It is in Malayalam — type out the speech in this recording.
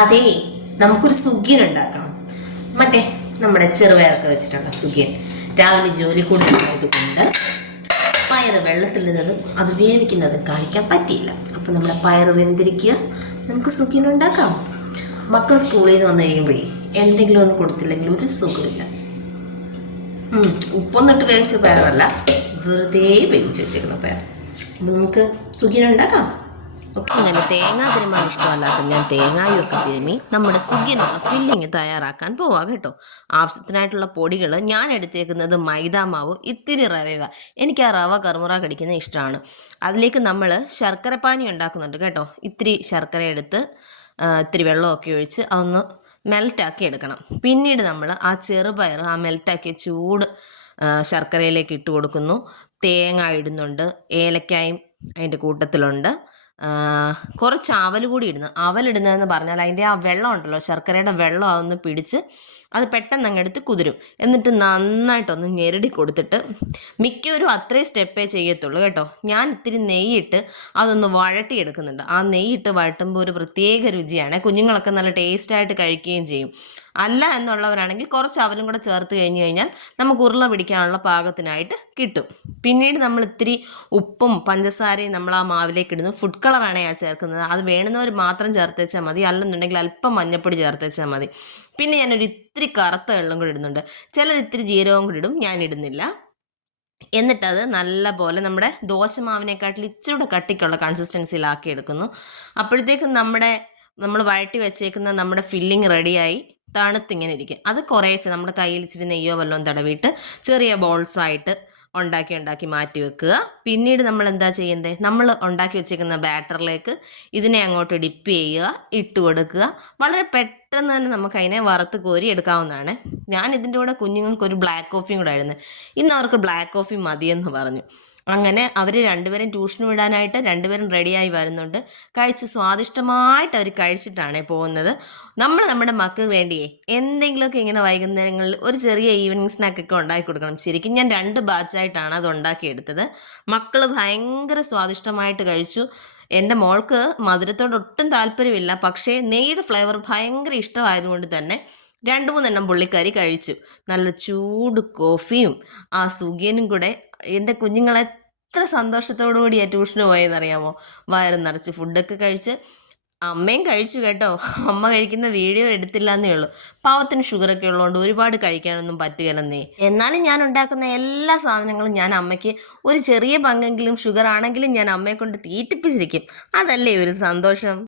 അതേ നമുക്കൊരു സുഖ്യൻ ഉണ്ടാക്കണം. മറ്റേ നമ്മുടെ ചെറുപയറൊക്കെ വെച്ചിട്ടുള്ള സുഖ്യൻ. രാവിലെ ജോലി കൊടുക്കുന്നത് കൊണ്ട് വെള്ളത്തിൽ വെള്ളത്തിലിടുന്നതും അത് വേവിക്കുന്നതും കാണിക്കാൻ പറ്റിയില്ല. അപ്പം നമ്മുടെ പയർ വെന്തിരിക്കുക. നമുക്ക് സുഖ്യൻ ഉണ്ടാക്കാം. മക്കൾ സ്കൂളിൽ നിന്ന് വന്നു കഴിയുമ്പോഴേ എന്തെങ്കിലും ഒന്ന് കൊടുത്തില്ലെങ്കിൽ ഒരു സുഖമില്ല ഉപ്പൊന്നിട്ട് വേവിച്ച പയറല്ല. വെറുതെ വേവിച്ച് വെച്ചേക്കുന്ന പയർ നമുക്ക് ഓക്കെ അങ്ങനെ തേങ്ങാ തിരുമാൻ ഇഷ്ടമല്ലാത്ത ഞാൻ തേങ്ങായൊക്കെ തിരുമി നമ്മുടെ സുഖിനുള്ള ഫില്ലിങ് തയ്യാറാക്കാൻ പോവാ കേട്ടോ. ആവശ്യത്തിനായിട്ടുള്ള പൊടികൾ ഞാൻ എടുത്തേക്കുന്നത് മൈദാ മാവ് ഇത്തിരി റവ. എനിക്ക് ആ റവ കറുമുറ കടിക്കുന്ന ഇഷ്ടമാണ്. അതിലേക്ക് നമ്മൾ ശർക്കരപ്പാനി ഉണ്ടാക്കുന്നുണ്ട് കേട്ടോ. ഇത്തിരി ശർക്കര എടുത്ത് ഇത്തിരി വെള്ളമൊക്കെ ഒഴിച്ച് അതൊന്ന് മെൽറ്റാക്കി എടുക്കണം. പിന്നീട് നമ്മൾ ആ ചെറുപയർ ആ മെൽറ്റാക്കിയ ചൂട് ശർക്കരയിലേക്ക് ഇട്ട് കൊടുക്കുന്നു. തേങ്ങ ഇടുന്നുണ്ട് ഏലക്കായും അതിന്റെ കൂട്ടത്തിലുണ്ട്. കുറച്ച് അവൽ കൂടി ഇടുന്നു. അവലിടുന്നതെന്ന് പറഞ്ഞാൽ അതിന്റെ ആ വെള്ളം ഉണ്ടല്ലോ ശർക്കരയുടെ വെള്ളം അതൊന്ന് പിടിച്ച് അത് പെട്ടെന്ന് അങ്ങ് എടുത്ത് കുതിരും. എന്നിട്ട് നന്നായിട്ടൊന്ന് ഞെരടി കൊടുത്തിട്ട് മിക്കവരും അത്രയും സ്റ്റെപ്പേ ചെയ്യത്തുള്ളൂ കേട്ടോ. ഞാൻ ഇത്തിരി നെയ്യിട്ട് അതൊന്ന് വഴട്ടി എടുക്കുന്നുണ്ട് ആ നെയ്യിട്ട് വഴട്ടുമ്പോൾ ഒരു പ്രത്യേക രുചിയാണ്. കുഞ്ഞുങ്ങളൊക്കെ നല്ല ടേസ്റ്റായിട്ട് കഴിക്കുകയും ചെയ്യും. അല്ല എന്നുള്ളവരാണെങ്കിൽ കുറച്ച് അവലും കൂടെ ചേർത്ത് കഴിഞ്ഞ് കഴിഞ്ഞാൽ നമുക്ക് ഉരുള പിടിക്കാനുള്ള പാകത്തിനായിട്ട് കിട്ടും. പിന്നീട് നമ്മൾ ഇത്തിരി ഉപ്പും പഞ്ചസാരയും നമ്മൾ ആ മാവിലേക്ക് ഇടുന്നു. ഫുഡ് കളറാണ് ഞാൻ ചേർക്കുന്നത്. അത് വേണ്ടുന്നവർ മാത്രം ചേർത്തേച്ചാൽ മതി. അല്ലെന്നുണ്ടെങ്കിൽ അല്പം മഞ്ഞപ്പൊടി ചേർത്തേച്ചാൽ മതി. പിന്നെ ഞാനൊരു ഇത്തിരി കറുത്ത വെള്ളം കൂടി ഇടുന്നുണ്ട്. ചിലർ ഇത്തിരി ജീരകവും കൂടി ഇടും. ഞാൻ ഇടുന്നില്ല. എന്നിട്ടത് നല്ല പോലെ നമ്മുടെ ദോശമാവിനെക്കാട്ടിൽ ഇച്ചിരി കട്ടിക്കുള്ള കൺസിസ്റ്റൻസിയിലാക്കി എടുക്കുന്നു. അപ്പോഴത്തേക്കും നമ്മുടെ നമ്മൾ വഴറ്റി വെച്ചേക്കുന്ന നമ്മുടെ ഫില്ലിങ് റെഡിയായി തണുത്തിങ്ങനെ ഇരിക്കും. അത് കുറേശ്ശെ നമ്മുടെ കയ്യിൽ ഇച്ചിരി നെയ്യോ വല്ലതും തടവിയിട്ട് ചെറിയ ബോൾസായിട്ട് ഉണ്ടാക്കി ഉണ്ടാക്കി മാറ്റി വെക്കുക. പിന്നീട് നമ്മൾ എന്താ ചെയ്യേണ്ടത് നമ്മൾ ഉണ്ടാക്കി വെച്ചേക്കുന്ന ബാറ്ററിലേക്ക് ഇതിനെ അങ്ങോട്ട് ഡിപ്പ് ചെയ്യുക ഇട്ട് കൊടുക്കുക. വളരെ പെട്ടെന്ന് തന്നെ നമുക്ക് അതിനെ വറുത്ത് കോരി എടുക്കാവുന്നതാണ്. ഞാൻ ഇതിന്റെ കൂടെ കുഞ്ഞുങ്ങൾക്ക് ഒരു ബ്ലാക്ക് കോഫിയും കൂടെ ആയിരുന്നു. ഇന്ന് അവർക്ക് ബ്ലാക്ക് കോഫി മതിയെന്ന് പറഞ്ഞു. അങ്ങനെ അവർ രണ്ടുപേരും ട്യൂഷൻ വിടാനായിട്ട് രണ്ടുപേരും റെഡിയായി വരുന്നുണ്ട്. കഴിച്ച് സ്വാദിഷ്ടമായിട്ട് അവർ കഴിച്ചിട്ടാണ് പോകുന്നത്. നമ്മൾ നമ്മുടെ മക്കൾക്ക് വേണ്ടിയേ എന്തെങ്കിലുമൊക്കെ ഇങ്ങനെ വൈകുന്നേരങ്ങളിൽ ഒരു ചെറിയ ഈവനിങ് സ്നാക്കൊക്കെ ഉണ്ടാക്കി കൊടുക്കണം. ശരിക്കും ഞാൻ രണ്ട് ബാച്ചായിട്ടാണ് അത് ഉണ്ടാക്കിയെടുത്തത്. മക്കൾ ഭയങ്കര സ്വാദിഷ്ടമായിട്ട് കഴിച്ചു. എന്റെ മോൾക്ക് മധുരത്തോട് ഒട്ടും താല്പര്യമില്ല. പക്ഷേ നെയ്യുടെ ഫ്ലേവർ ഭയങ്കര ഇഷ്ടമായതുകൊണ്ട് തന്നെ രണ്ട് മൂന്നെണ്ണം പുള്ളിക്കാരി കഴിച്ചു. നല്ല ചൂട് കോഫിയും ആ സുഖിയനും കൂടെ എന്റെ കുഞ്ഞുങ്ങൾ എത്ര സന്തോഷത്തോടു കൂടിയാണ് ട്യൂഷന് പോയെന്നറിയാമോ? വയറ് നിറച്ച് ഫുഡൊക്കെ കഴിച്ച് അമ്മയും കഴിച്ചു കേട്ടോ. അമ്മ കഴിക്കുന്ന വീഡിയോ എടുത്തില്ല എന്നേ ഉള്ളൂ. പാവത്തിന് ഷുഗറൊക്കെ ഉള്ളതുകൊണ്ട് ഒരുപാട് കഴിക്കാനൊന്നും പറ്റുകയില്ലെന്നേ. എന്നാലും ഞാൻ ഉണ്ടാക്കുന്ന എല്ലാ സാധനങ്ങളും ഞാൻ അമ്മയ്ക്ക് ഒരു ചെറിയ പങ്കെങ്കിലും ഷുഗർ ആണെങ്കിലും ഞാൻ അമ്മയെ കൊണ്ട് തീറ്റിപ്പിച്ചിരിക്കും. അതല്ലേ ഒരു സന്തോഷം?